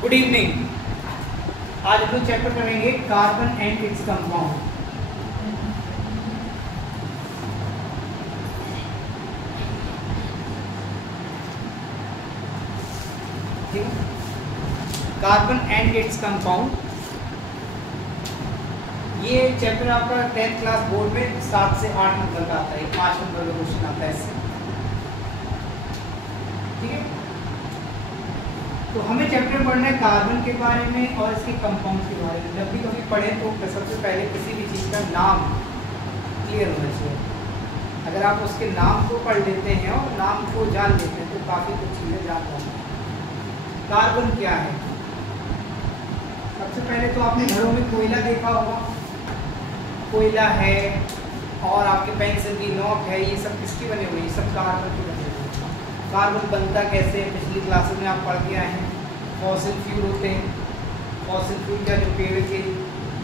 Good evening. आज हम लोग चैप्टर करेंगे कार्बन एंड इट्स कंपाउंड। ठीक है, कार्बन एंड इट्स कंपाउंड। ये चैप्टर आपका 10th क्लास बोर्ड में 7 से 8 नंबर का आता है, 5 नंबर का क्वेश्चन आता है इससे। ठीक है, तो हमें चैप्टर पढ़ना है कार्बन के बारे में और इसके कंपाउंड के बारे में। जब भी कभी पढ़ें तो सबसे पहले किसी भी चीज़ का नाम क्लियर होना चाहिए। अगर आप उसके नाम को पढ़ लेते हैं और नाम को जान लेते हैं तो काफ़ी कुछ चीज़ें जान पाते हैं। कार्बन क्या है? सबसे पहले तो आपने घरों में कोयला देखा होगा, कोयला है और आपके पेंसिल की नोक है, ये सब किसकी बने हुए? ये सब कार्बन के बने हुए। कार्बन बनता कैसे? पिछली क्लासेस में आप पढ़ के आए हैं। फॉसिल फ्यूल होते हैं। फॉसिल फ्यूल का जो पेड़ के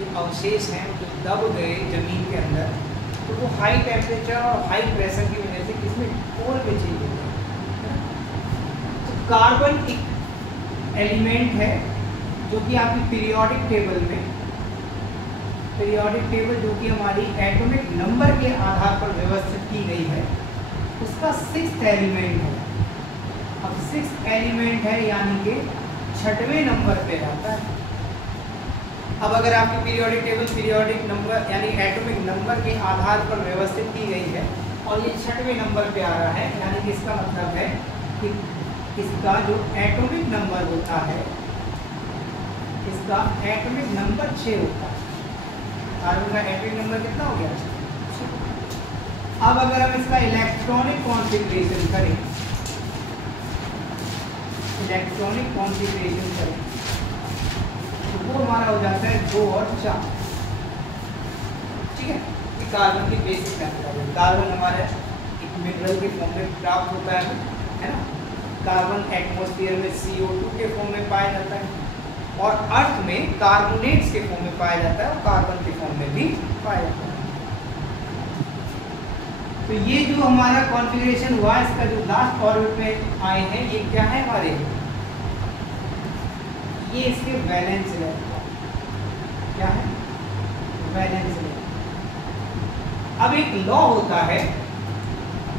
ये अवशेष हैं जो दब गए जमीन के अंदर, तो वो हाई टेम्परेचर और हाई प्रेशर की वजह से किसमें कोल में चेंज हो गए। तो कार्बन एक एलिमेंट है जो कि आपकी पीरियोडिक टेबल जो कि हमारी एटॉमिक नंबर के आधार पर व्यवस्थित की गई है, उसका 6th एलिमेंट है। अब 6th एलिमेंट है यानी कि 6वें नंबर पे आता है। अब अगर आपकी पीरियोडिक नंबर यानी एटॉमिक नंबर के आधार पर व्यवस्थित की गई है और ये 6वें नंबर पे आ रहा है, यानी कि इसका मतलब है कि इसका जो एटॉमिक नंबर होता है, इसका एटॉमिक नंबर 6 होता है। कार्बन का एटॉमिक नंबर कितना हो गया? 6। अब अगर हम इसका इलेक्ट्रॉनिक कॉन्फ़िगरेशन करें, तो वो हमारा हो जाता है 2 और 4। ठीक है, ये कार्बन की बेसिक मैथड है। कार्बन हमारे एक मिनरल के फॉर्म में प्राप्त होता है ना। कार्बन एटमॉस्फेयर में CO2 के फॉर्म में पाया जाता है और अर्थ में कार्बोनेट्स के फॉर्म में पाया जाता है और कार्बन के फॉर्म में भी पाया जाता है। तो ये जो हमारा कॉन्फ़िगरेशन हुआ, इसका जो लास्ट ऑर्बिट में आए हैं, ये क्या है हमारे? ये इसके वैलेंस इलेक्ट्रॉन। क्या है? Valence electron. अब एक लॉ होता है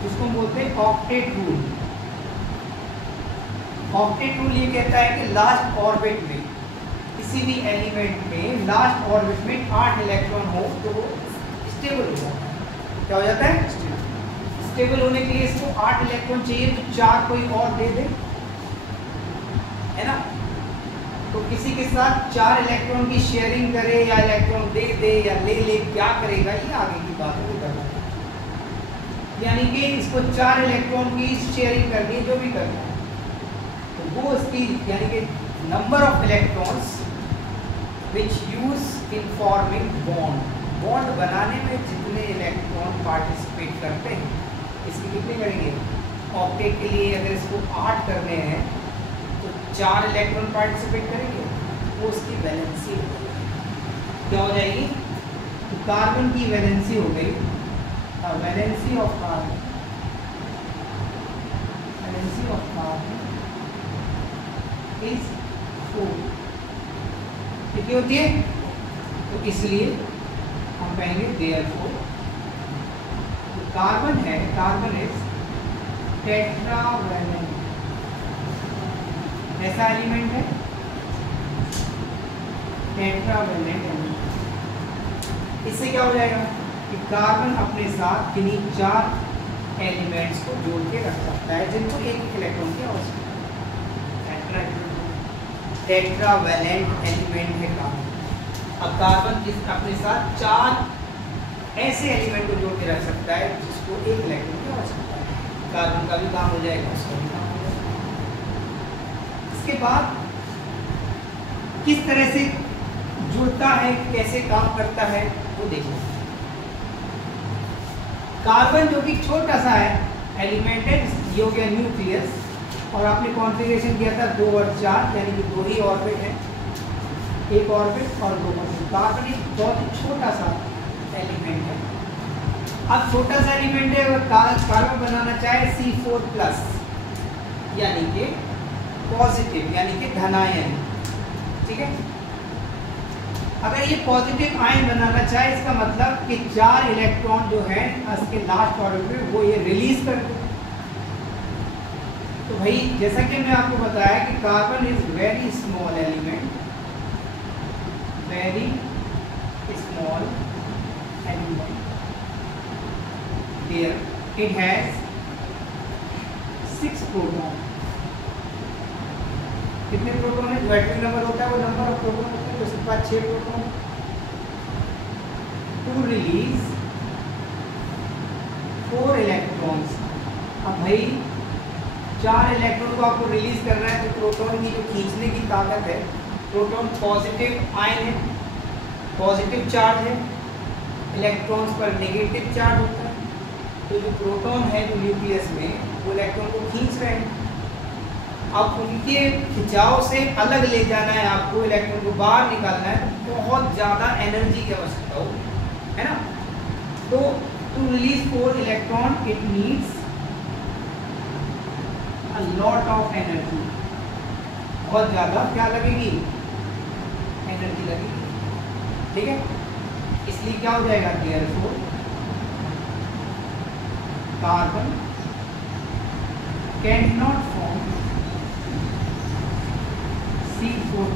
जिसको हम बोलते हैं ऑक्टेट रूल। ऑक्टेट रूल ये कहता है कि लास्ट ऑर्बिट में किसी भी एलिमेंट में लास्ट ऑर्बिट में 8 इलेक्ट्रॉन हो तो वो स्टेबल हो जाता है। क्या हो जाता है? स्टेबल होने के लिए इसको 8 इलेक्ट्रॉन चाहिए, तो 4 कोई और दे दे, है ना। तो किसी के साथ 4 इलेक्ट्रॉन की शेयरिंग करे या इलेक्ट्रॉन दे दे या ले ले, क्या करेगा ये आगे की बात है, करना है। यानी कि इसको 4 इलेक्ट्रॉन की शेयरिंग करनी है, जो भी करना है, तो वो इसकी यानी कि number of electrons which use in forming bond बनाने में जितने इलेक्ट्रॉन पार्टिसिपेट करते हैं, इसकी कितने करेंगे? ऑक्टेट के लिए अगर इसको 8 करने हैं तो 4 इलेक्ट्रॉन पार्टिसिपेट करेंगे, वो उसकी वैलेंसी हो गई। क्या हो जाएगी? तो कार्बन की वैलेंसी हो गई, वैलेंसी ऑफ कार्बन इज 4। कितनी होती है? तो इसलिए हम कहेंगे देयरफॉर कार्बन है, कार्बन इज टेट्रावैलेंट। ऐसा एलिमेंट है टेट्रावैलेंट एलिमेंट। इससे क्या हो जाएगा कि कार्बन अपने साथ किन्हीं 4 एलिमेंट्स को जोड़ के रख सकता है जिनको एक इलेक्ट्रॉन की आवश्यकता है। टेट्रावैलेंट एलिमेंट है कार्बन। अब कार्बन अपने साथ 4 ऐसे एलिमेंट को जोड़ के रख सकता है जिसको एक इलेक्ट्रॉन की आवश्यकता है। कार्बन का भी काम हो जाएगा, उसका भी काम हो जाएगा। इसके बाद किस तरह से जुड़ता है, कैसे काम करता है, वो देखिए। कार्बन जो कि छोटा सा है एलिमेंट है, ये हो गया न्यूक्लियस, और आपने कॉन्फ़िगरेशन किया था 2 और 4, यानी कि 2 ही ऑर्बिट है, एक ऑर्बिट और 2 परसेंट। कार्बन एक बहुत ही छोटा सा एलिमेंट है। अब छोटा सा एलिमेंट है, अगर कार्बन बनाना चाहे C4+, यानी कि पॉजिटिव यानी कि धनायन, ठीक है। अगर ये पॉजिटिव आयन बनाना चाहे इसका मतलब कि 4 इलेक्ट्रॉन जो है इसके लास्ट ऑर्बिट में वो ये रिलीज कर दे। तो भाई जैसा कि मैं आपको बताया कि carbon is very small element, very small element, there it has 6 proton. कितने प्रोटॉन है? जो एटॉमिक नंबर होता है वो नंबर ऑफ प्रोटॉन होता है, तो उसके पास 6 प्रोटॉन। To release 4 electrons. अब भाई 4 इलेक्ट्रॉन को आपको रिलीज करना है, तो प्रोटॉन की जो खींचने की ताकत है, प्रोटॉन पॉजिटिव आयन है, पॉजिटिव चार्ज है, इलेक्ट्रॉन्स पर नेगेटिव चार्ज होता है। तो जो प्रोटॉन है जो न्यूक्लियस में, वो इलेक्ट्रॉन को खींच रहे हैं। अब उनके खिंचाव से अलग ले जाना है आपको, इलेक्ट्रॉन को बाहर निकालना है, तो बहुत ज़्यादा एनर्जी की आवश्यकता होगी, है ना। तो to release 4 electron it needs a lot of energy. बहुत ज़्यादा क्या लगेगी? एनर्जी लगेगी, ठीक है। इसलिए क्या हो जाएगा? Therefore carbon can not form C4+,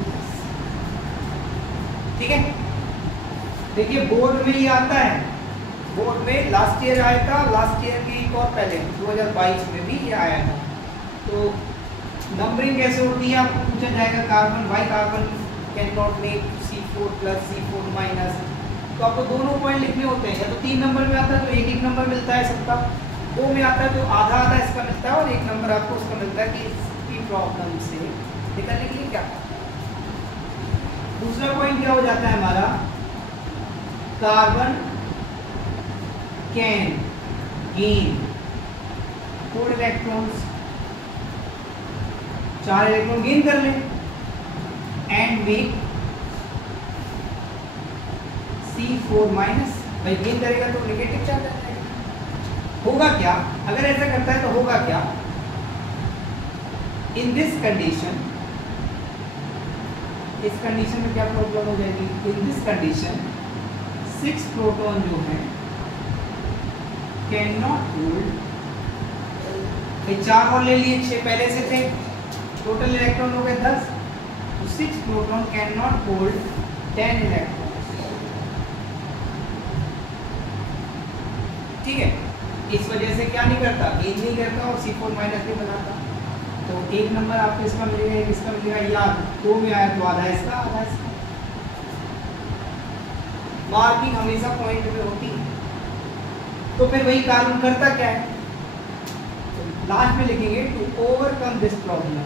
ठीक है। देखिए बोर्ड में ये आता है, बोर्ड में लास्ट ईयर आया था, लास्ट ईयर की एक और पहले 2022 में भी ये आया था। तो नंबरिंग कैसे होती है आपको पूछा जाएगा, carbon why carbon can not make C4+, C4-। तो आपको दोनों पॉइंट लिखने होते हैं, या तो 3 नंबर में आता है तो एक नंबर मिलता है सबका, 2 में आता है तो आधा आधा इसका मिलता है, और 1 नंबर आपको उसका मिलता है कि इसकी प्रॉब्लम से निकलने के लिए क्या। दूसरा पॉइंट क्या हो जाता है हमारा? Carbon can gain 4 electrons, 4 electron gain कर ले, एंड मेक C4-। भाई गेन करेगा तो नेगेटिव चार्ज आ जाएगा। होगा क्या अगर ऐसा करता है? तो होगा क्या? इन दिस कंडीशन, इस कंडीशन में क्या प्रॉब्लम हो जाएगी? इन दिस कंडीशन 6 प्रोटॉन जो है कैन नॉट होल्ड, 4 और ले लिए, 6 पहले से थे, टोटल इलेक्ट्रॉन हो गए 10, तो 6 proton can not hold 10 electron, ठीक है। इस वजह से क्या नहीं करता? गेन नहीं करता और C4- भी बनाता। तो 1 नंबर आपको इसका मिलेगा, एक इसका मिलेगा, या 2 में आया तो आधा इसका आधा इसका। मार्किंग हमेशा पॉइंट में होती है। तो फिर वही कार्बन करता क्या है? तो लास्ट में लिखेंगे to overcome this problem,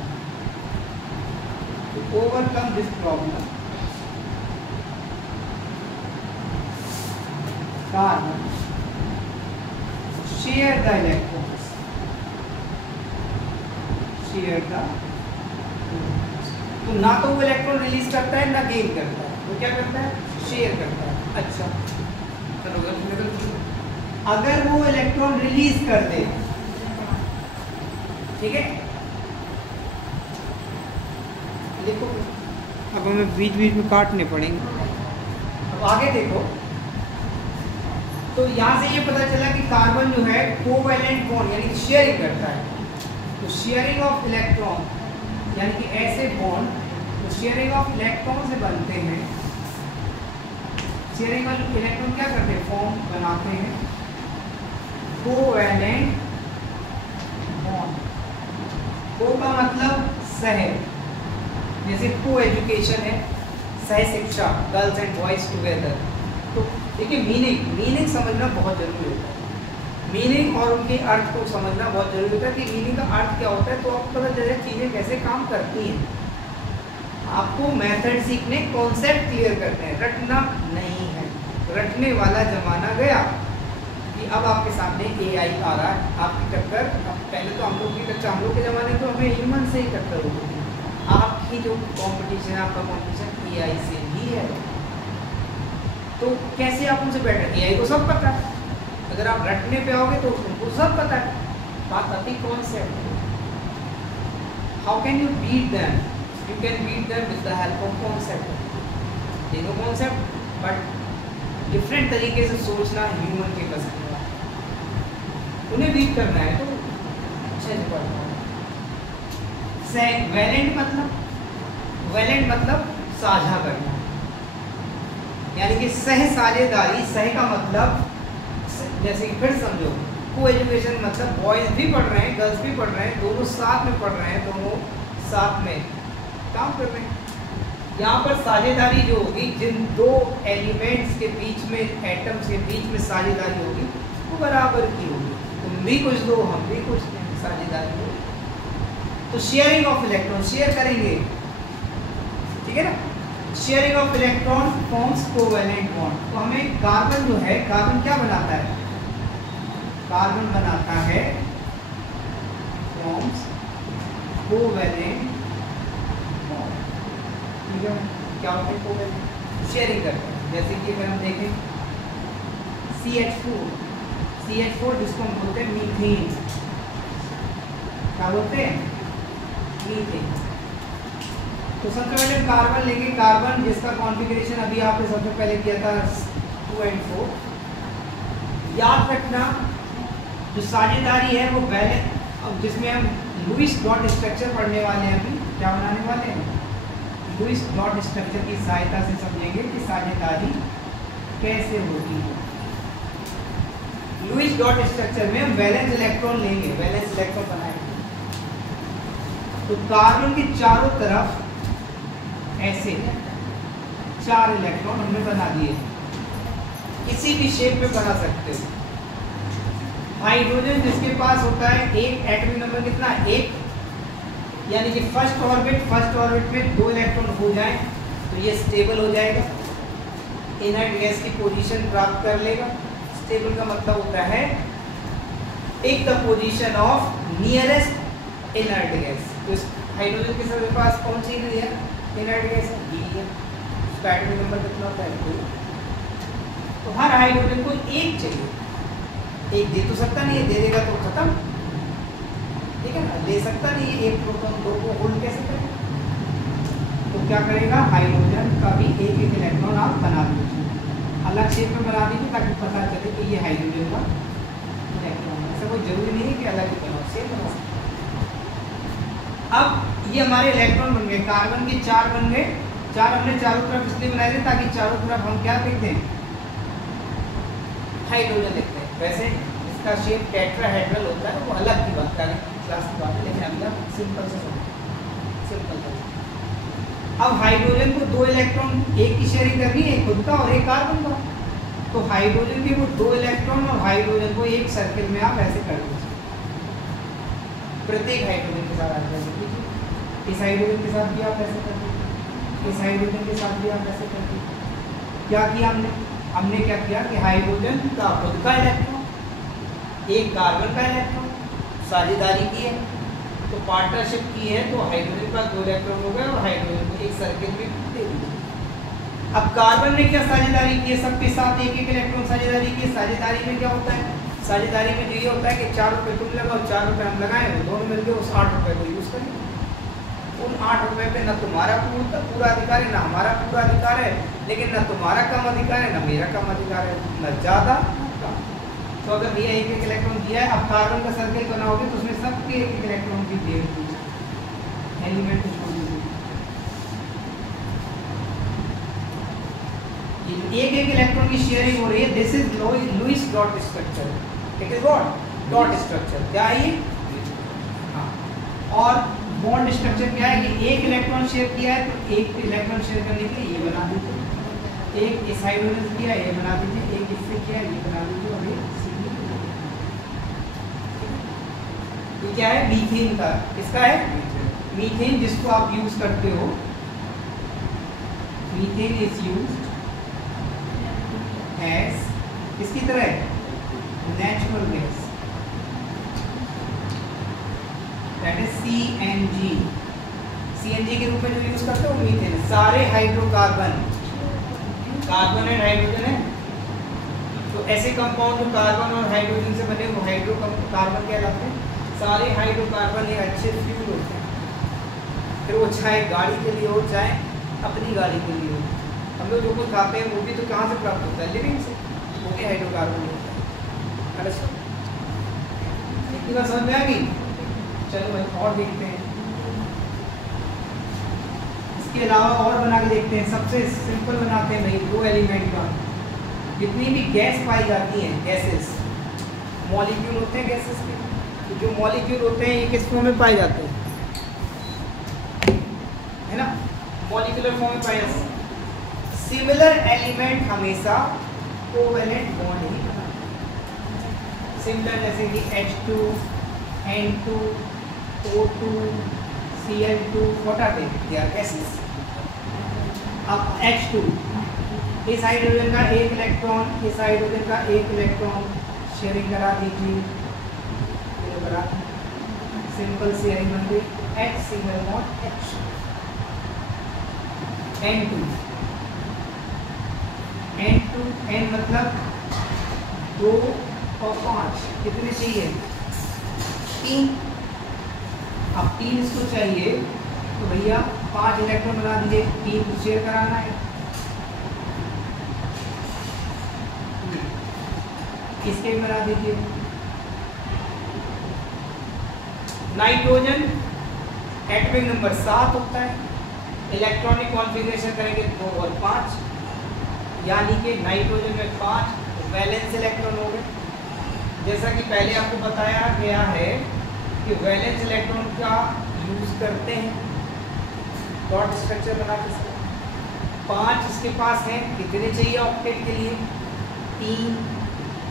to overcome this problem carbon share the electrons, share the. तो ना तो वो इलेक्ट्रॉन रिलीज करता है ना गेन करता है, वो क्या करता है? शेयर करता है। अच्छा चलो, अगर वो इलेक्ट्रॉन रिलीज कर दे, ठीक है, देखो अब हमें बीच बीच में काटने पड़ेंगे। अब आगे देखो, तो यहाँ से ये पता चला कि कार्बन जो है कोवैलेंट बॉन्ड यानी कि शेयरिंग करता है। तो शेयरिंग ऑफ इलेक्ट्रॉन यानी कि ऐसे बॉन्ड तो शेयरिंग ऑफ इलेक्ट्रॉन से बनते हैं। शेयरिंग ऑफ इलेक्ट्रॉन क्या करते हैं? फॉर्म बनाते हैं कोवैलेंट बॉन्ड। को का मतलब सह, जैसे को एजुकेशन है, सह शिक्षा, गर्ल्स एंड बॉयज टुगेदर। तो देखिए मीनिंग समझना बहुत जरूरी होता है, मीनिंग और उनके अर्थ को समझना बहुत जरूरी होता है कि मीनिंग का अर्थ क्या होता है, तो आपको पता चले चीज़ें कैसे काम करती हैं। आपको मेथड सीखने, कॉन्सेप्ट क्लियर करते हैं, रटना नहीं है। रटने वाला जमाना गया कि अब आपके सामने AI आ रहा है, आपकी टक्कर। पहले तो हम लोग की कक्षा, हम लोग के ज़माने तो हमें ह्यूमन से ही टक्कर होती थी। आपकी जो कॉम्पिटिशन है, आपका कॉम्पिटिशन AI से ही है। तो कैसे आप उनसे बैठे? AI को सब पता है, अगर आप रटने पे आओगे तो उनको सब पता है। बात आती कौन से, how can you beat them? You can read them with the help of concept, तीनों कॉन्सेप्ट बट डिफरेंट तरीके से सोचना ह्यूमन के बस में, उन्हें रीड करना है तो अच्छे से पढ़ना है। वैलेंट मतलब साझा करना, यानी कि सह साझेदारी। सह का मतलब जैसे कि फिर समझो, को एजुकेशन मतलब बॉयज भी पढ़ रहे हैं गर्ल्स भी पढ़ रहे हैं, दोनों साथ में पढ़ रहे हैं, दोनों साथ में काम कर रहे हैं। यहाँ पर साझेदारी जो होगी, जिन दो एलिमेंट्स के बीच में, एटम्स के बीच में साझेदारी होगी वो बराबर की होगी, तुम भी कुछ दो हम भी कुछ दें, साझेदारी होगी। तो शेयरिंग ऑफ इलेक्ट्रॉन, शेयर करेंगे, ठीक है ना। Sharing of electron forms covalent bond. तो हमें कार्बन जो है, कार्बन क्या बनाता है, कार्बन बनाता है फॉर्म्स कोवैलेंट बॉन्ड, ठीक है। क्या होता है कोवैलेंट, शेयरिंग करते हैं। जैसे कि अगर हम देखें CH4 जिसको हम बोलते हैं मीथेन, क्या बोलते हैं, मीथेन। तो सबसे पहले कार्बन लेंगे, कार्बन जिसका कॉन्फ़िगरेशन अभी आपने सबसे पहले किया था 2 और 4। याद रखना जो साझेदारी है वो पहले, अब जिसमें हम लुईस डॉट स्ट्रक्चर पढ़ने वाले हैं, अभी क्या बनाने वाले हैं, लुईस डॉट स्ट्रक्चर की सहायता से समझेंगे कि साझेदारी कैसे होती है। लुईस डॉट स्ट्रक्चर में हम वैलेंस इलेक्ट्रॉन लेंगे, वैलेंस इलेक्ट्रॉन बनाएंगे। तो कार्बन के चारों तरफ ऐसे 4 इलेक्ट्रॉन हमने बना दिए, किसी भी शेप में बना सकते हो। हाइड्रोजन जिसके पास होता है एक एटॉमिक नंबर कितना, 1, यानी कि फर्स्ट ऑर्बिट में 2 इलेक्ट्रॉन हो जाए तो ये स्टेबल हो जाएगा, इनर्ट गैस की पोजीशन प्राप्त कर लेगा। स्टेबल का मतलब होता है take the position of nearest inert gas. तो हाइड्रोजन के साथ पास कौन सी है, इनर्ट गैस है, हीलियम। उसका एटॉमिक नंबर कितना होता है, 2। तो हर हाइड्रोजन को 1 चाहिए, 1 दे तो सकता नहीं है, दे देगा तो खत्म, ठीक है ना, ले सकता नहीं है, 1 प्रोटॉन 2 को होल्ड कैसे करेगा। तो क्या करेगा, हाइड्रोजन का भी एक इलेक्ट्रॉन आप बना दीजिए, अलग शेप में बना दीजिए ताकि पता चले कि ये हाइड्रोजन का इलेक्ट्रॉन है। ऐसा कोई जरूरी नहीं है कि अलग ही बनाओ, सेम बना सकते। अब ये हमारे इलेक्ट्रॉन बन गए, कार्बन के 4 बन गए। 4 हमने चारों तरफ इसलिए बनाए थे ताकि चारों तरफ हम क्या देखते हैं, हाइड्रोजन देखते हैं। वैसे इसका शेप टेट्राहेड्रल होता है, वो अलग की बात करें, क्लास की बात है, लेकिन हम लोग सिंपल से सिंपल। अब हाइड्रोजन को 2 इलेक्ट्रॉन, एक की शेयरिंग करनी है, खुद का और एक कार्बन का। तो हाइड्रोजन के वो 2 इलेक्ट्रॉन और हाइड्रोजन को एक सर्किल में आप ऐसे कर दीजिए, प्रत्येक हाइड्रोजन के साथ आप ऐसे कीजिए, इस हाइड्रोजन के साथ भी आप ऐसे कर दीजिए, इस हाइड्रोजन के साथ भी आप ऐसे कर दीजिए। क्या किया हमने क्या किया कि हाइड्रोजन का खुद का इलेक्ट्रॉन, एक कार्बन का इलेक्ट्रॉन, साझेदारी की है, तो पार्टनरशिप की है, तो हाइड्रोजन का 2 इलेक्ट्रॉन हो गए और हाइड्रोजन को एक सर्किल में दे दीजिए। अब कार्बन ने क्या साझेदारी की है, सबके साथ एक एक इलेक्ट्रॉन साझेदारी की है। साझेदारी में क्या होता है, साझेदारी में जो ये होता है कि 4 रुपये तुम लगाओ, 4 रुपये हम लगाएं, वो दोनों मिलकर उस 8 रुपये को यूज़ करें। उन 8 रुपये पे न तुम्हारा पूरा अधिकार है, न हमारा पूरा अधिकार है, लेकिन न तुम्हारा कम अधिकार है, न मेरा कम अधिकार है, न ज़्यादा न कम। तो अगर भैया एक एक इलेक्ट्रॉन दिया है, अब कार्बन का सर्किल बनाओगे तो उसमें सबके एक एक इलेक्ट्रॉन की दे दीजिए, एलिमेंट को छोड़ दीजिए। एक एक इलेक्ट्रॉन की शेयरिंग हो रही है, this is Lewis dot structure. It is what, dot structure. क्या है ये, हाँ। और बॉन्ड स्ट्रक्चर क्या है कि एक इलेक्ट्रॉन शेयर किया है तो एक इलेक्ट्रॉन शेयर करने के लिए ये बना दीजिए, एक इस हाइड्रोजन से किया है ये बना दीजिए, एक इससे किया है ये बना दीजिए, और ये क्या है, मीथेन का। किसका है, मीथेन, जिसको आप यूज करते हो, मीथेन इज यूज्ड एज किसकी तरह, natural gas, that is CNG। CNG के रूप में जो यूज करते हो मीथेन। सारे हाइड्रोकार्बन, कार्बन एंड हाइड्रोजन है, तो ऐसे कंपाउंड जो कार्बन और हाइड्रोजन से बने वो हाइड्रोकार्बन कहलाते हैं। सारे हाइड्रोकार्बन एक अच्छे फ्यूल होते हैं, फिर वो चाहे गाड़ी के लिए हो, चाहे अपनी गाड़ी के लिए हो। हम लोग जो कुछ खाते हैं वो भी तो कहाँ से प्राप्त होता है? लिविंग से, वो भी हाइड्रोकार्बन होता है। अच्छा, इतनी बात समझ में आ गई? चलो भाई और देखते हैं, इसके अलावा और बना के देखते हैं। सबसे सिंपल बनाते हैं भाई, 2 एलिमेंट का। जितनी भी गैस पाई जाती है, गैसेस, मॉलिक्यूल होते हैं गैसेस के, तो जो मॉलिक्यूल होते हैं ये किस फॉर्म में पाए जाते हैं? है ना, मॉलिक्यूलर फॉर्म में पाए जाते हैं। सिमिलर एलिमेंट हमेशा कोवेलेंट बॉन्ड ही बनाते हैं। सिमिलर जैसे कि H2, N2, O2, Cl2, what are they? They are gases. अब H2, इस हाइड्रोजन का एक इलेक्ट्रॉन, इस हाइड्रोजन का एक इलेक्ट्रॉन शेयरिंग करा दीजिए, सिंपल शेयरिंग बन गई, H single bond H। N2, N मतलब 2 और 5, कितने चाहिए? 3। अब 3 इसको चाहिए तो भैया 5 इलेक्ट्रॉन बना दीजिए, 3 को शेयर कराना है। इसके भी बना दीजिए। नाइट्रोजन एटॉमिक नंबर 7 होता है, इलेक्ट्रॉनिक कॉन्फ़िगरेशन करेंगे 2 और 5, यानी कि नाइट्रोजन में 5 वैलेंस इलेक्ट्रॉन हो गए। जैसा कि पहले आपको बताया गया है कि वैलेंस इलेक्ट्रॉन का यूज करते हैं डॉट स्ट्रक्चर बना के। 5 इसके पास है, कितने चाहिए ऑक्टेट के लिए?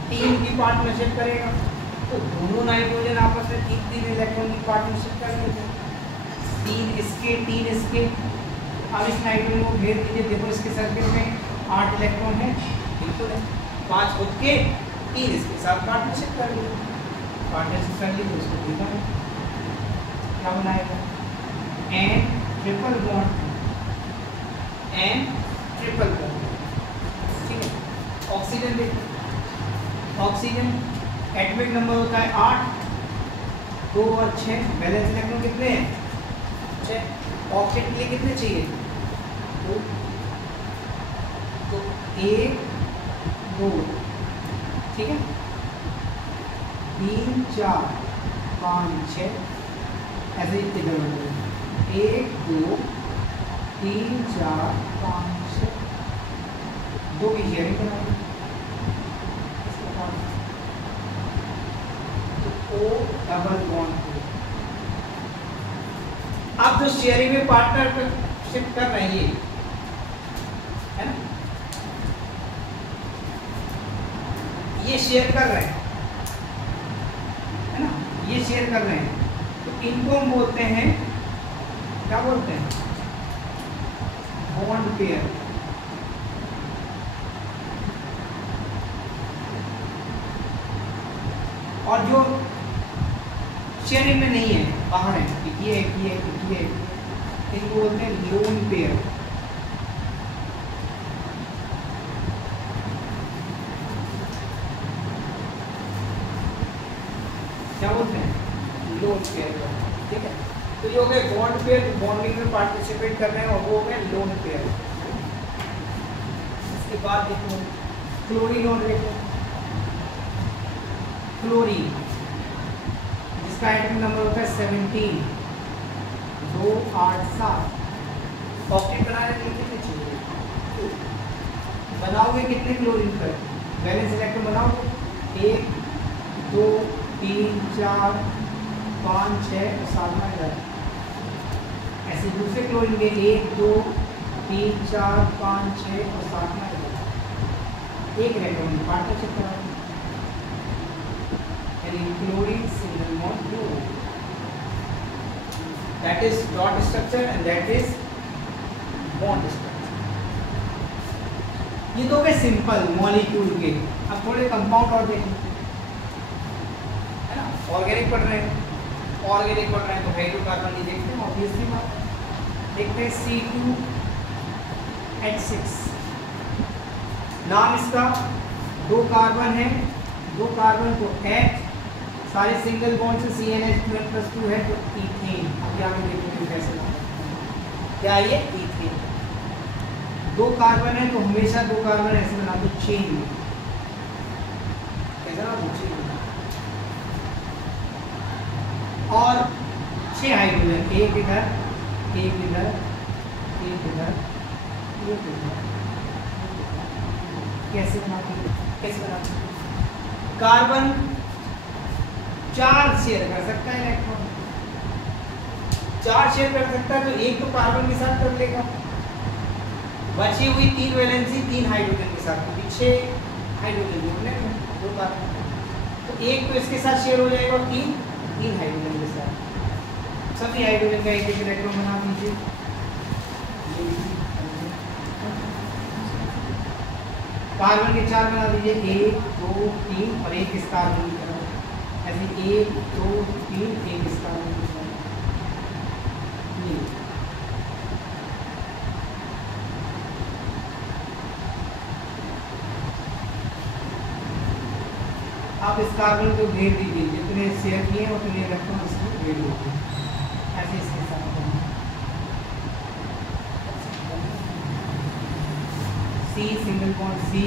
3 की पार्टनरशिप करेगा तो दोनों नाइट्रोजन आपस में 3 इलेक्ट्रॉन की पार्टनरशिप कर लेते हैं। 3 इसके 3 इसके। अब इस नाइट्रोजन को भेज दीजिए, देखो इसके सर्किल में 8 इलेक्ट्रॉन है, बिल्कुल है। 5 खुद के, 3 इसके साथ पार्टनरशिप कर ली, पार्टनरशिप कर ली तो इसको देखा है क्या बनाएगा? N triple bond, N triple bond, ठीक है। ऑक्सीजन देखो, ऑक्सीजन एटॉमिक नंबर होता है 8, 2 और 6, वैलेंस इलेक्ट्रॉन कितने हैं? 6। ऑक्टेट के लिए कितने चाहिए? 2। तो 1, 2, ठीक है, 3, 4, 5, 6, ऐसे ही किधर बन 1, 2, 3, 4, 5, 6, 2 की शेयरिंग बनाएंगे, O डबल बॉन्ड। अब जो शेयरिंग में पार्टनरशिप कर रहे हैं ये, है ना, ये शेयर कर रहे हैं, है ना, ये शेयर कर रहे हैं, तो इनको हम बोलते हैं, क्या बोलते हैं? Bond pair. और जो शेयरिंग में नहीं है, बाहर है, ये इनको बोलते हैं लोन पेयर। क्या बोलते हैं? लोन पेयर, ठीक है। तो ये हो गए बॉन्ड पेयर, बॉन्डिंग में पार्टिसिपेट कर रहे हैं, और वो हो गए लोन पेयर। इसके बाद देखो क्लोरीन, और देखो क्लोरीन जिसका एटॉमिक नंबर होता है 17, 2, 8, 7। ऑक्टेट बनाने के लिए कितने चाहिए? बनाओगे कितने क्लोरीन पर? वैलेंस इलेक्ट्रॉन बनाओगे 1, 2, 3, 4, 5, 6 और 7 में आ जाए। ऐसे दूसरे क्लोरीन के 1, 2, 3, 4, 5, 6 और 7 में आ जाए। एक इलेक्ट्रॉन पार्टनरशिप करा, including single bond fluorine. That is dot structure and that is bond structure. ये तो गए सिंपल मॉलिक्यूल के। अब थोड़े कंपाउंड और देखें, है ना, ऑर्गेनिक पढ़ रहे हैं, तो हाइड्रोकार्बन ही देखते हैं, ऑब्वियसली बात। देखते हैं C2H6, नाम इसका, 2 कार्बन है, 2 कार्बन को H, सारे सिंगल बॉन्ड से CnH2n+2 है तो इथेन। अब आगे देखेंगे कैसे क्या ये इथेन। 2 कार्बन है तो हमेशा 2 कार्बन ऐसे बना दो चेन में, कैसा ना चेन में। और 6 हाइड्रोजन, एक इधर, एक इधर, एक इधर, एक इधर। कैसे बनाते हैं, कैसे बनाते हैं? कार्बन 4 शेयर कर सकता है इलेक्ट्रॉन, 4 शेयर कर सकता है तो एक तो कार्बन के साथ कर लेगा, बची हुई 3 वैलेंसी 3 हाइड्रोजन के साथ, क्योंकि 6 हाइड्रोजन जोड़ने हैं 2 कार्बन, तो एक तो इसके साथ शेयर हो जाएगा और 3 हाइड्रोजन के साथ। सभी हाइड्रोजन का एक इलेक्ट्रॉन बना दीजिए। कार्बन के 4 बना दीजिए, 1 2 3 और एक इस कार्बन की तरफ, ऐसे 1 2 3 एक इस कार्बन की तरफ। आप इस कार्बन को घेर दीजिए, जितने शेयर किए उतने इलेक्ट्रॉन इसमें घेर दीजिए, ऐसे इसके साथ। C सिंगल बॉन्ड C,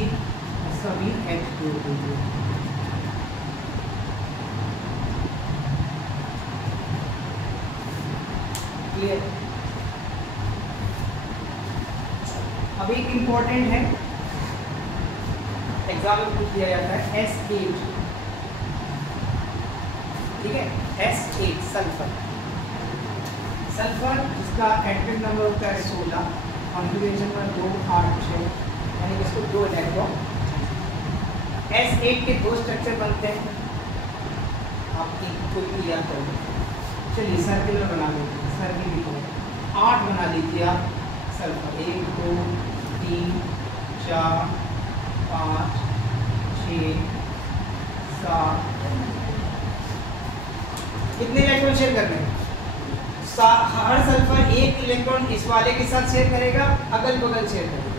सभी H जोड़ दीजिए। क्लियर? अब एक इम्पोर्टेंट है, एग्जाम में पूछ दिया जाता है, S8, ठीक है, S8 सल्फर। सल्फर जिसका एटॉमिक नंबर होता है 16, कॉन्फ़िगरेशन नंबर 2 8 6, यानी इसको 2 इलेक्ट्रॉन। S8 के 2 स्ट्रक्चर बनते हैं, आप एक कोई भी याद कर लीजिए। चलिए सर्कुलर बना लीजिए, सर्किल भी 8 बना लीजिए आप सल्फर, 1 2 3 4 5 6 7। कितने इलेक्ट्रॉन शेयर करने हैं? हर सल्फर एक इलेक्ट्रॉन इस वाले के साथ शेयर करेगा, अगल बगल शेयर करेगा,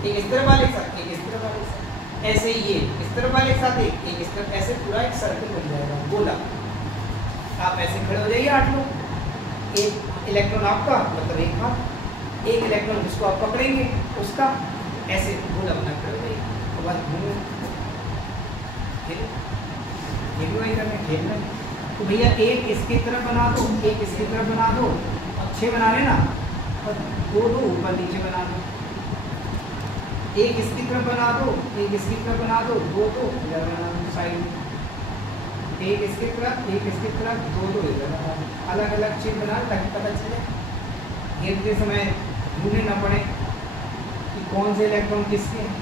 एक इस तरफ वाले के साथ, एक इस तरफ वाले के साथ, ऐसे ही ये इस तरफ वाले के साथ एक इस तरफ, ऐसे पूरा एक सर्कल बन जाएगा गोला। आप ऐसे खड़े हो जाइए 8 लोग, एक इलेक्ट्रॉन आपका मतलब एक हाथ, एक इलेक्ट्रॉन जिसको आप पकड़ेंगे उसका, ऐसे गोला बना खड़े हो जाइए, तो बस घूमो, ये भी वही करना, खेलना। तो भैया एक इसकी तरफ बना दो, एक इसकी तरफ बना दो, और 6 बना लेना, और 2 ऊपर नीचे बना दो, एक इसकी तरफ बना दो, एक इसकी तरफ बना दो, 2 इधर बना दो साइड में, एक इसकी तरफ, एक इसकी तरफ, 2 इधर बना दो, अलग अलग चीज बना ताकि पता चले, घेरते समय ढूंढने ना पड़े कि कौन से इलेक्ट्रॉन किसके हैं,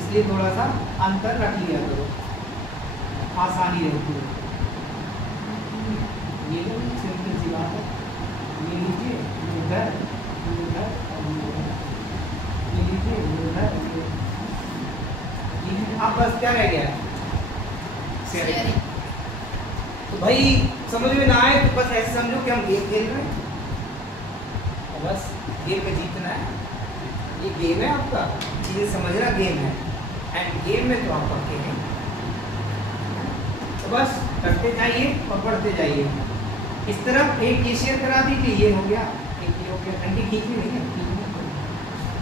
इसलिए थोड़ा सा अंतर रख लिया करो, आसानी रहती है। ये सिंपल सी बात है, ये लीजिए उधर, उधर और ये लीजिए उधर, आप बस क्या रह गया शेयरिंग। तो भाई समझ में ना आए तो बस ऐसे समझो कि हम गेम खेल रहे हैं, और बस गेम में जीतना है, ये गेम है आपका, चीज़ें समझना गेम है, एंड गेम में तो आप पक्के हैं, तो बस करते जाइए और बढ़ते जाइए। इस तरफ एक ये शेयर करा दीजिए, ये हो गया, एक ये हो गया, घंटी खींचनी नहीं है,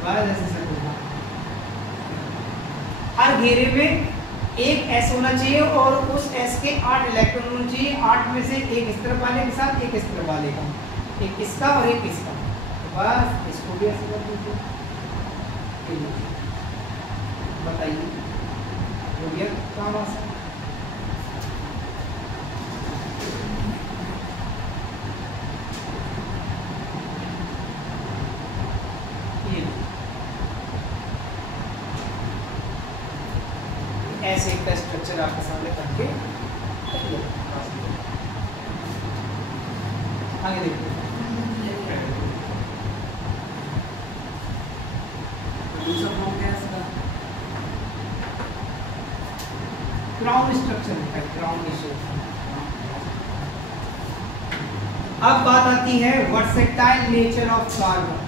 बस ऐसे सब होगा। हर घेरे में एक S होना चाहिए और उस S के 8 इलेक्ट्रॉन होने चाहिए, 8 में से एक इस तरफ वाले के साथ, एक इस तरफ वाले का, एक इसका और एक इसका, तो बस इसको भी ऐसे कर दीजिए। बताइए हो गया काम आसान। ऐसे एक स्ट्रक्चर आपके सामने करके आगे देखिए। क्राउन स्ट्रक्चर है, क्राउन स्ट्रक्चर। अब बात आती है वर्सेटाइल नेचर ऑफ कार्बन।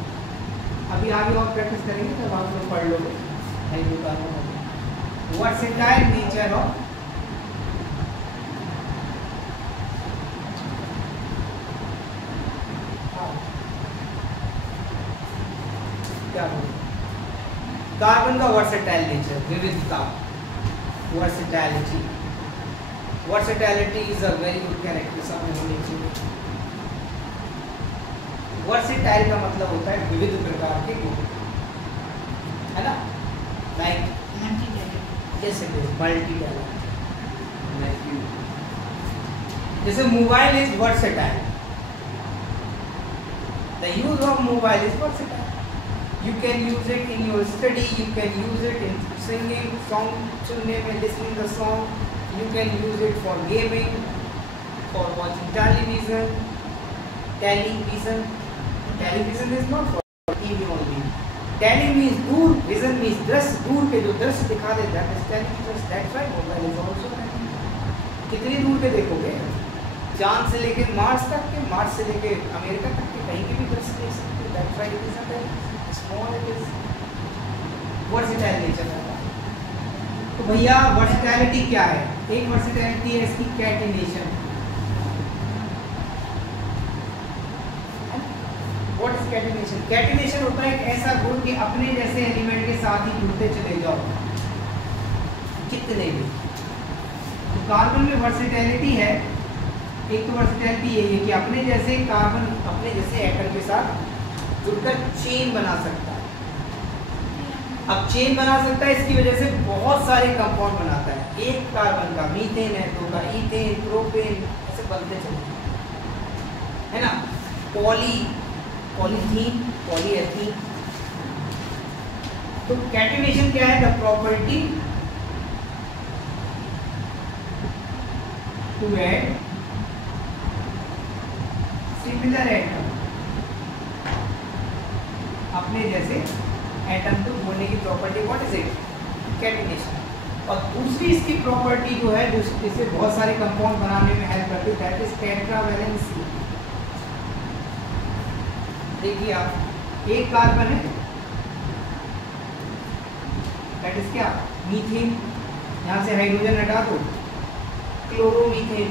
अभी आगे और प्रैक्टिस करेंगे तब आप लोग पढ़ लोगे हाइड्रोकार्बन। Versatile nature of क्या बोलते हैं? कार्बन का वर्सेटाइल नेचर, विविधता, versatility. Versatility is a very good character, सामने होनी चाहिए। वर्सेटाइल का मतलब होता है विविध प्रकार के गुण, है ना? लाइक जैसे मल्टी टैलेंट, जैसे mobile is versatile, the use of mobile is versatile. You can use it in your study, you can use it in singing, song सुनने में, listening the song, you can use it for gaming, for watching television. Television is not for TV only. Tele means दूर, vision means दृश्य, दूर के जो दृश्य दिखा देता है, that's why mobile is also there. कितनी दूर के देखोगे? चांद से लेके मार्स तक के, मार्स से लेके अमेरिका तक के, कहीं के भी दृश्य देख सकते हो। That's why it is a small, it is versatile nature है। तो भैया वर्सेटैलिटी क्या है? एक वर्सेटैलिटी है इसकी catenation. What is catenation? Catenation होता है एक ऐसा गुण कि अपने जैसे एलिमेंट के साथ ही जुड़ते चले जाओ, कितने भी। तो कार्बन में वर्सेटैलिटी है, एक तो वर्सेटैलिटी यही है कि अपने जैसे कार्बन अपने जैसे एटम के साथ जुड़कर चेन बना सकता है। अब चेन बना सकता है, इसकी वजह से बहुत सारे कंपाउंड बनाता है। एक कार्बन का मीथेन है, दो का ईथेन, प्रोपेन, ऐसे बनते चलते हैं, है ना? Polythene, polyethene. तो कैटिनेशन क्या है? The property to add similar atom, अपने जैसे एटम को जोड़ने की property, what is it? Catenation. और दूसरी इसकी प्रॉपर्टी जो है, जिससे बहुत सारे कंपाउंड बनाने में हेल्प करती है, दैट इज टेट्रावैलेंसी। देखिए आप, एक कार्बन है, दैट इज क्या? मीथेन। यहाँ से हाइड्रोजन हटा दो, क्लोरोमीथेन।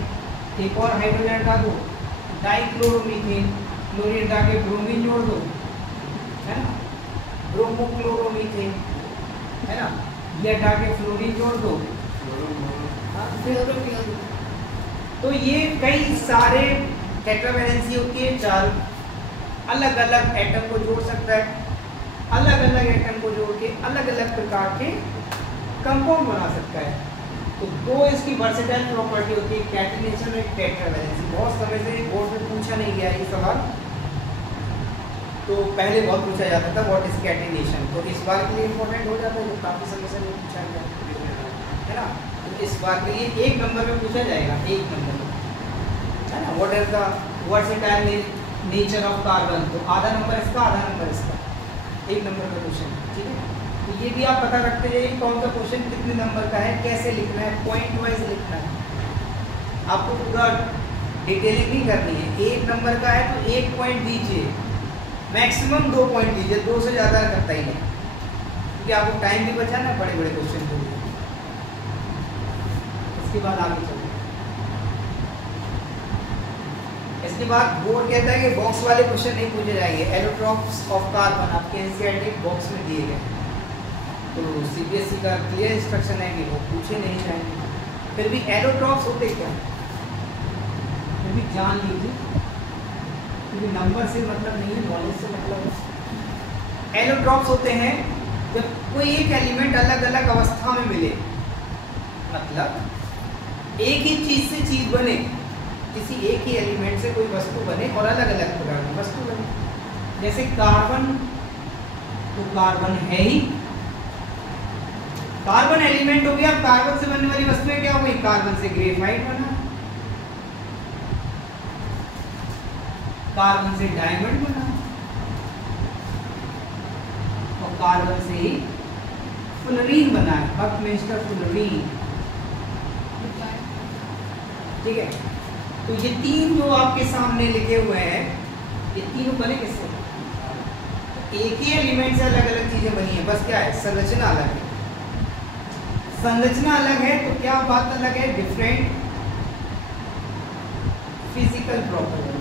एक और हाइड्रोजन हटा दो, डाइक्लोरोमीथेन। क्लोरीन हटा के ब्रोमीन जोड़ दो, है ना? ब्रोमोक्लोरोमीथेन, है ना? ये हटा के फ्लोरीन जोड़ दो, तो ये कई सारे टेट्रावैलेंसी होती है, 4 अलग अलग एटम को जोड़ सकता है। अलग अलग एटम को जोड़ के अलग अलग प्रकार के कंपाउंड बना सकता है। तो दो इसकी वर्सेटाइल प्रॉपर्टी होती है, कैटिनेशन और टेट्रावैलेंसी। बहुत समय से बोर्ड में पूछा नहीं गया ये सवाल, तो पहले बहुत पूछा जाता था व्हाट इज कैटिनेशन, तो इस बार के लिए इंपॉर्टेंट हो जाता है, जो काफ़ी समय से नहीं पूछा गया, है ना? तो इस बार के लिए 1 नंबर में पूछा जाएगा, 1 नंबर में, है ना? What is the versatile nature of carbon, तो आधा नंबर इसका, आधा नंबर इसका, 1 नंबर का क्वेश्चन, ठीक है? तो ये भी आप पता रखते जाइए कौन सा क्वेश्चन कितने नंबर का है, कैसे लिखना है, पॉइंट वाइज लिखना है। आपको पूरा डिटेलिंग नहीं करनी है। 1 नंबर का है तो 1 पॉइंट दीजिए, मैक्सिमम 2 पॉइंट दीजिए, 2 से ज़्यादा करता ही नहीं, क्योंकि आपको टाइम भी बचाना है बड़े बड़े क्वेश्चन के लिए। इसके बाद आगे चलते हैं। इसके बाद बोर्ड कहता है कि बॉक्स वाले क्वेश्चन नहीं पूछे जाएंगे। एलोट्रॉप्स ऑफ कार्बन आपके एनसीईआरटी बॉक्स में दिए गए, तो सीबीएसई का क्लियर इंस्ट्रक्शन है कि वो पूछे नहीं जाएंगे। फिर भी एलोट्रॉप्स होते क्या, फिर भी जान लीजिए, क्योंकि नंबर से मतलब नहीं है, नॉलेज से मतलब है। एलोट्रॉप्स होते हैं जब कोई एक एलिमेंट अलग अलग अवस्था में मिले, मतलब एक ही चीज़ से चीज़ बने, किसी एक ही एलिमेंट से कोई वस्तु बने और अलग अलग प्रकार की वस्तु बने। जैसे कार्बन, तो कार्बन है ही, कार्बन एलिमेंट हो गया। कार्बन से बनने वाली वस्तुएं क्या हो गई? कार्बन से ग्रेफाइट बना, कार्बन से डायमंड बना, और कार्बन से ही फ्लोरीन बना है, बकमिंस्टर फ्लोरीन, ठीक है? तो ये 3 जो आपके सामने लिखे हुए हैं, ये तीनों बने किससे? एक ही एलिमेंट से अलग अलग चीजें बनी है, बस क्या है? संरचना अलग है। संरचना अलग है तो क्या बात अलग है? Different physical property.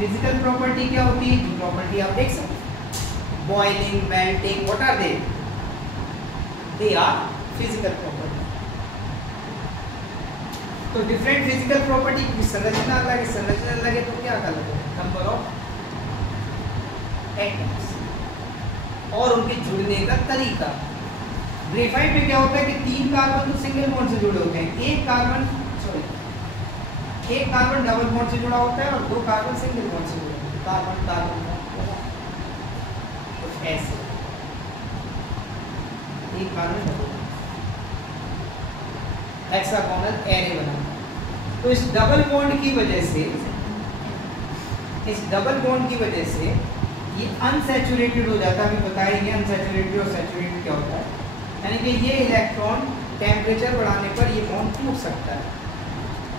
Physical property क्या होती है? जो प्रॉपर्टी आप देख सकते हैं, boiling, melting, what are they? They are physical property. तो डिफरेंट फिजिकल प्रॉपर्टी की संरचना अलग है, संरचना अलग है तो क्या अलग है? नंबर ऑफ एटम्स और उनके जुड़ने का तरीका। ग्रेफाइट में क्या होता है कि 3 कार्बन तो सिंगल बॉन्ड से जुड़े होते हैं, एक कार्बन डबल बॉन्ड से जुड़ा होता है और 2 कार्बन सिंगल बॉन्ड से जुड़े होते हैं। कार्बन कार्बन कुछ ऐसे, एक कार्बन डबल हेक्सागोनल एरे बनाना। तो इस डबल बॉन्ड की वजह से ये अनसैचुरेटेड हो जाता है। अभी बताएंगे अनसैचुरेटेड और सैचुरेटेड क्या होता है। यानी कि ये इलेक्ट्रॉन टेम्परेचर बढ़ाने पर ये बॉन्ड टूट सकता है।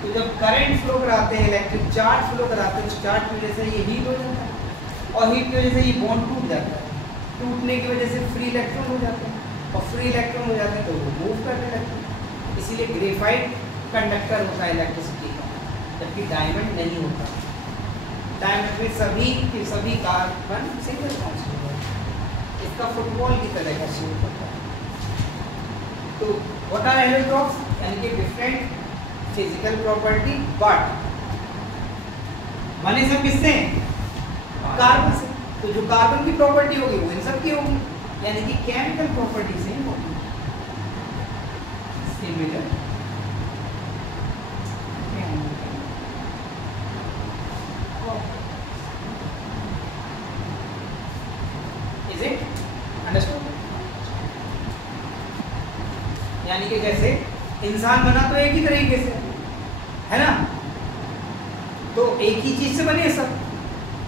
तो जब करंट फ्लो कराते हैं, इलेक्ट्रिक चार्ज फ्लो कराते हैं, उस चार्ज की वजह से ये हीट हो जाता है और हीट की वजह से ये बॉन्ड टूट जाता है। टूटने की वजह से फ्री इलेक्ट्रॉन हो जाते हैं और फ्री इलेक्ट्रॉन हो जाते हैं तो वो मूव करने लगते हैं। इसीलिए ग्रेफाइट कंडक्टर होता है इलेक्ट्रिसिटी का, जबकि डायमंड नहीं होता। डायमंड में सभी कार्बन सिंगल बॉन्ड से होता है। इसका फुटबॉल की तरह का शेप होता है। तो व्हाट आर एलोट्रॉप्स? यानी कि डिफरेंट फिजिकल प्रॉपर्टी बट बने सब किससे? कार्बन से। तो जो कार्बन की प्रॉपर्टी होगी वो इन सब की होगी, यानी कि केमिकल प्रॉपर्टी सेम होगी। Similar is it understood? यानी कि जैसे इंसान बना तो एक ही तरीके से है ना, तो एक ही चीज से बने सब,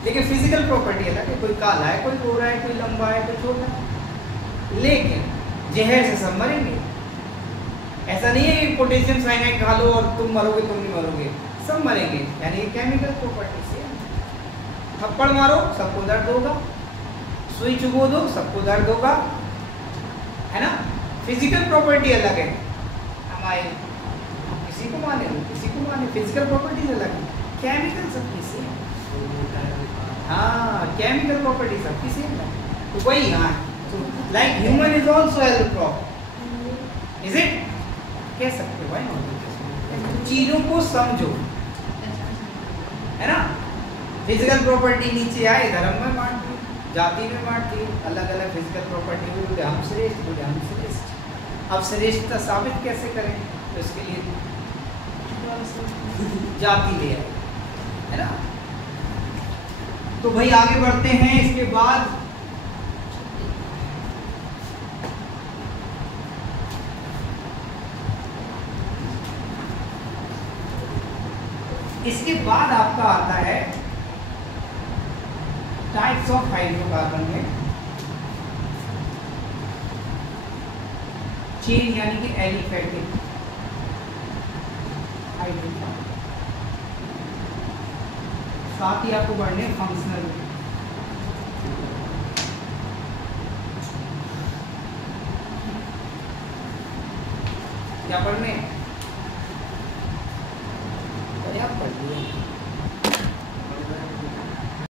लेकिन फिजिकल प्रॉपर्टी अलग है। कोई काला है, कोई गोरा है, कोई लंबा है, कोई छोटा है, लेकिन जहर से सब मरेंगे। ऐसा नहीं है कि पोटेशियम साइनाइड खा लो और तुम मरोगे, तुम नहीं मरोगे, सब मरेंगे। यानी केमिकल प्रॉपर्टी से थप्पड़ मारो सबको दर्द होगा, सुई चुभो दो सबको दर्द होगा, है ना। फिजिकल प्रॉपर्टी अलग है, हमारे किसी को माने किसी को माने, फिजिकल प्रॉपर्टीज अलग है, केमिकल सबकी सेम। हाँ, केमिकल प्रॉपर्टी सबकी सेम है। तो वही यहाँ like human is also allotrope, is it? कह सकते हो भाई, चीजों को समझो, है ना। फिजिकल प्रॉपर्टी नीचे आए, धर्म में बांटती, जाति में बांटती, अलग अलग फिजिकल प्रॉपर्टी हुई, बोले हम श्रेष्ठ, बोले हम श्रेष्ठ। अब श्रेष्ठता साबित कैसे करें? तो इसके लिए जाति ले आए, है ना। तो भाई आगे बढ़ते हैं। इसके बाद आपका आता है टाइप्स ऑफ हाइड्रोकार्बन में चेन, यानी कि एलिफेटिक हाइड्रोकार्बन। साथ ही आपको बढ़ने फंक्शनल, क्या पढ़ने?